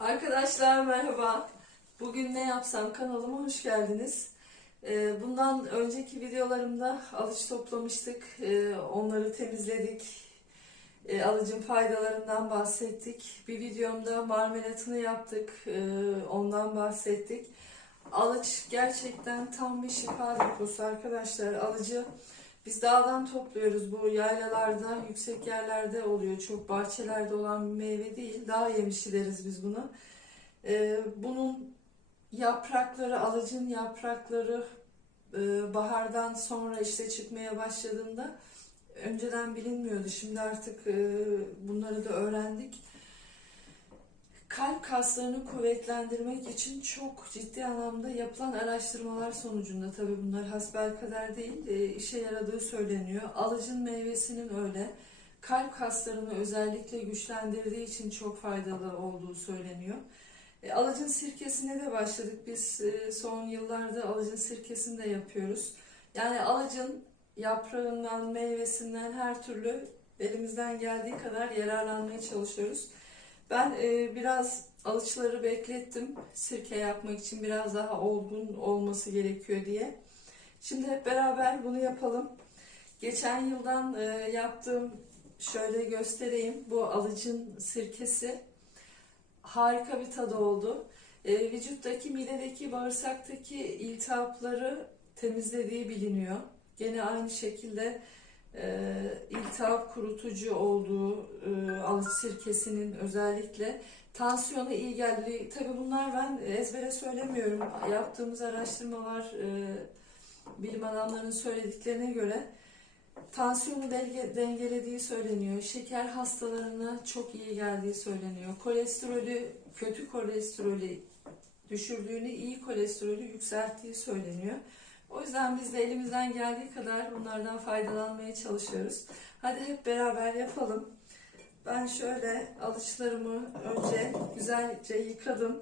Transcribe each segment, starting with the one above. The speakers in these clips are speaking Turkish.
Arkadaşlar merhaba. Bugün ne yapsam kanalıma hoş geldiniz. Ee, Bundan önceki videolarımda alıç toplamıştık. Ee, Onları temizledik. Ee, Alıcın faydalarından bahsettik. Bir videomda marmelatını yaptık. Ondan bahsettik. Alıç gerçekten tam bir şifa deposu arkadaşlar. Alıcı biz dağdan topluyoruz. Bu yaylalarda, yüksek yerlerde oluyor. Çok bahçelerde olan bir meyve değil. Dağ yemişi deriz biz buna. Ee, bunun yaprakları, alıcın yaprakları e, bahardan sonra işte çıkmaya başladığında önceden bilinmiyordu. Şimdi artık e, bunları da öğrendik. Kalp kaslarını kuvvetlendirmek için çok ciddi anlamda yapılan araştırmalar sonucunda tabii bunlar hasbelkader değil e, işe yaradığı söyleniyor. Alıcın meyvesinin öyle. Kalp kaslarını özellikle güçlendirdiği için çok faydalı olduğu söyleniyor. E, Alıcın sirkesine de başladık. Biz e, son yıllarda alıcın sirkesini de yapıyoruz. Yani alıcın yaprağından, meyvesinden her türlü elimizden geldiği kadar yararlanmaya çalışıyoruz. Ben e, biraz alıçları beklettim. Sirke yapmak için biraz daha olgun olması gerekiyor diye. Şimdi hep beraber bunu yapalım. Geçen yıldan e, yaptığım şöyle göstereyim. Bu alıcın sirkesi harika bir tadı oldu. E, vücuttaki, midedeki, bağırsaktaki iltihapları temizlediği biliniyor. Gene aynı şekilde e, iltihap kurutucu olduğu e, alıç sirkesinin özellikle tansiyona iyi geldiği. Tabi bunlar ben ezbere söylemiyorum. Yaptığımız araştırmalar e, bilim adamlarının söylediklerine göre tansiyonu denge, dengelediği söyleniyor. Şeker hastalarına çok iyi geldiği söyleniyor. Kolesterolü, kötü kolesterolü düşürdüğünü, iyi kolesterolü yükselttiği söyleniyor. O yüzden biz de elimizden geldiği kadar bunlardan faydalanmaya çalışıyoruz. Hadi hep beraber yapalım. Ben şöyle alıçlarımı önce güzelce yıkadım.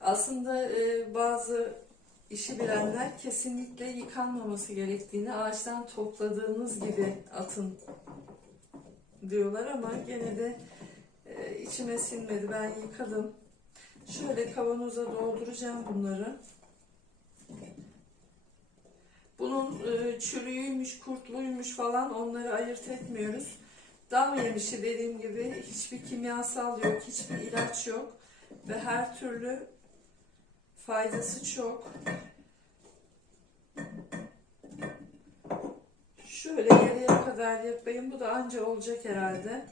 Aslında e, bazı işi bilenler kesinlikle yıkanmaması gerektiğini ağaçtan topladığınız gibi atın diyorlar ama gene de e, içime sinmedi. Ben yıkadım. Şöyle kavanoza dolduracağım bunları. Bunun e, çürüğüymüş, kurtluymuş falan onları ayırt etmiyoruz. Dağ yemişi dediğim gibi hiçbir kimyasal yok, hiçbir ilaç yok ve her türlü faydası çok. Şöyle yarıya kadar yapayım. Bu da anca olacak herhalde.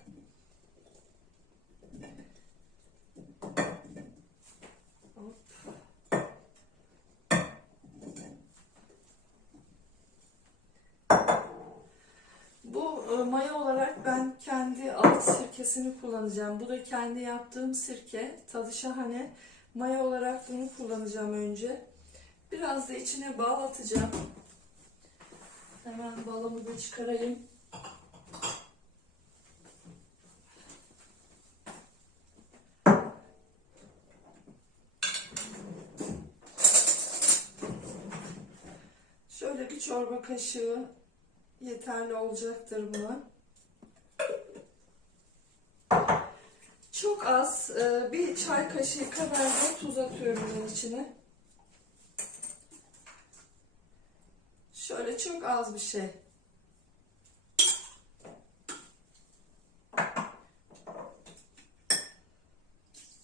Bu e, maya olarak ben kendi alt sirkesini kullanacağım. Bu da kendi yaptığım sirke. Tadı şahane. Maya olarak bunu kullanacağım önce. Biraz da içine bal atacağım. Hemen balımı da çıkarayım. Şöyle bir çorba kaşığı yeterli olacaktır buna. Çok az e, bir çay kaşığı kadar da tuz atıyorum bunun içine. Şöyle çok az bir şey.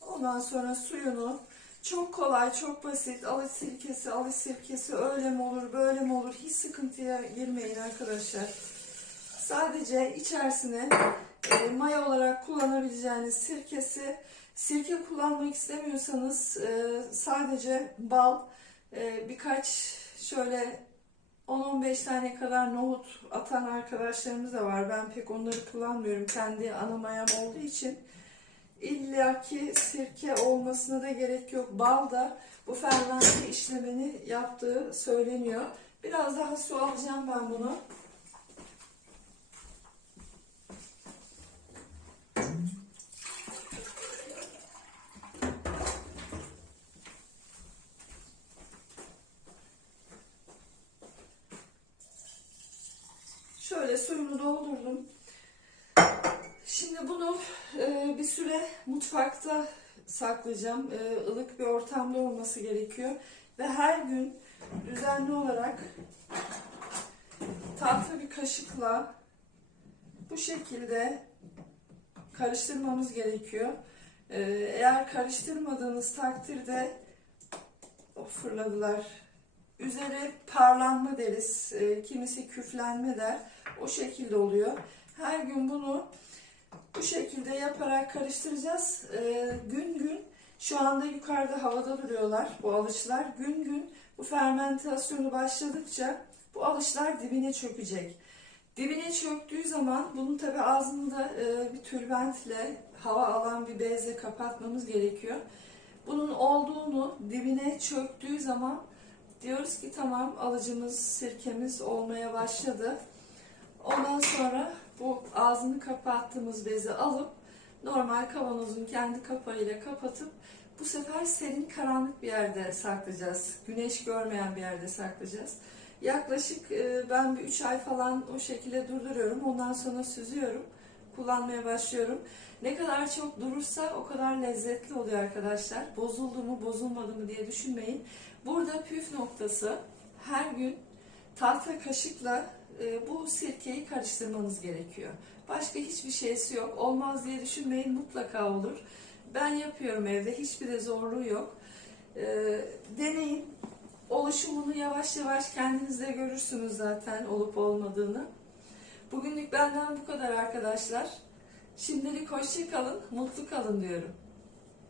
Ondan sonra suyunu çok kolay, çok basit. Alıç sirkesi, alıç sirkesi öyle mi olur, böyle mi olur? Hiç sıkıntıya girmeyin arkadaşlar. Sadece içerisine e, maya olarak kullanabileceğiniz sirkesi, sirke kullanmak istemiyorsanız e, sadece bal, e, birkaç şöyle 10-15 tane kadar nohut atan arkadaşlarımız da var. Ben pek onları kullanmıyorum. Kendi ana mayam olduğu için. İlla ki sirke olmasına da gerek yok. Bal da bu fermente işlemini yaptığı söyleniyor. Biraz daha su alacağım ben bunu. Şöyle suyunu doldurdum. Şimdi bunu e, bir süre mutfakta saklayacağım. Ee, ılık bir ortamda olması gerekiyor. Ve her gün düzenli olarak tahta bir kaşıkla bu şekilde karıştırmamız gerekiyor. Ee, eğer karıştırmadığınız takdirde o fırladılar. Üzeri parlanma deriz. Ee, kimisi küflenme der. O şekilde oluyor. Her gün bunu bu şekilde yaparak karıştıracağız. Ee, gün gün şu anda yukarıda havada duruyorlar bu alışlar. Gün gün bu fermentasyonu başladıkça bu alışlar dibine çökecek. Dibine çöktüğü zaman bunun tabi ağzında e, bir tülbentle hava alan bir bezle kapatmamız gerekiyor. Bunun olduğunu dibine çöktüğü zaman diyoruz ki tamam alıcımız sirkemiz olmaya başladı. Ondan sonra bu ağzını kapattığımız bezi alıp normal kavanozun kendi kapağıyla kapatıp bu sefer serin karanlık bir yerde saklayacağız. Güneş görmeyen bir yerde saklayacağız. Yaklaşık e, ben bir 3 ay falan o şekilde durduruyorum. Ondan sonra süzüyorum. Kullanmaya başlıyorum. Ne kadar çok durursa o kadar lezzetli oluyor arkadaşlar. Bozuldu mu bozulmadı mı diye düşünmeyin. Burada püf noktası her gün tahta kaşıkla e, bu sirkeyi karıştırmanız gerekiyor. Başka hiçbir şeysi yok. Olmaz diye düşünmeyin mutlaka olur. Ben yapıyorum evde. Hiçbir de zorluğu yok. E, deneyin. Oluşumunu yavaş yavaş kendiniz de görürsünüz zaten olup olmadığını. Bugünlük benden bu kadar arkadaşlar. Şimdilik hoşça kalın, mutlu kalın diyorum.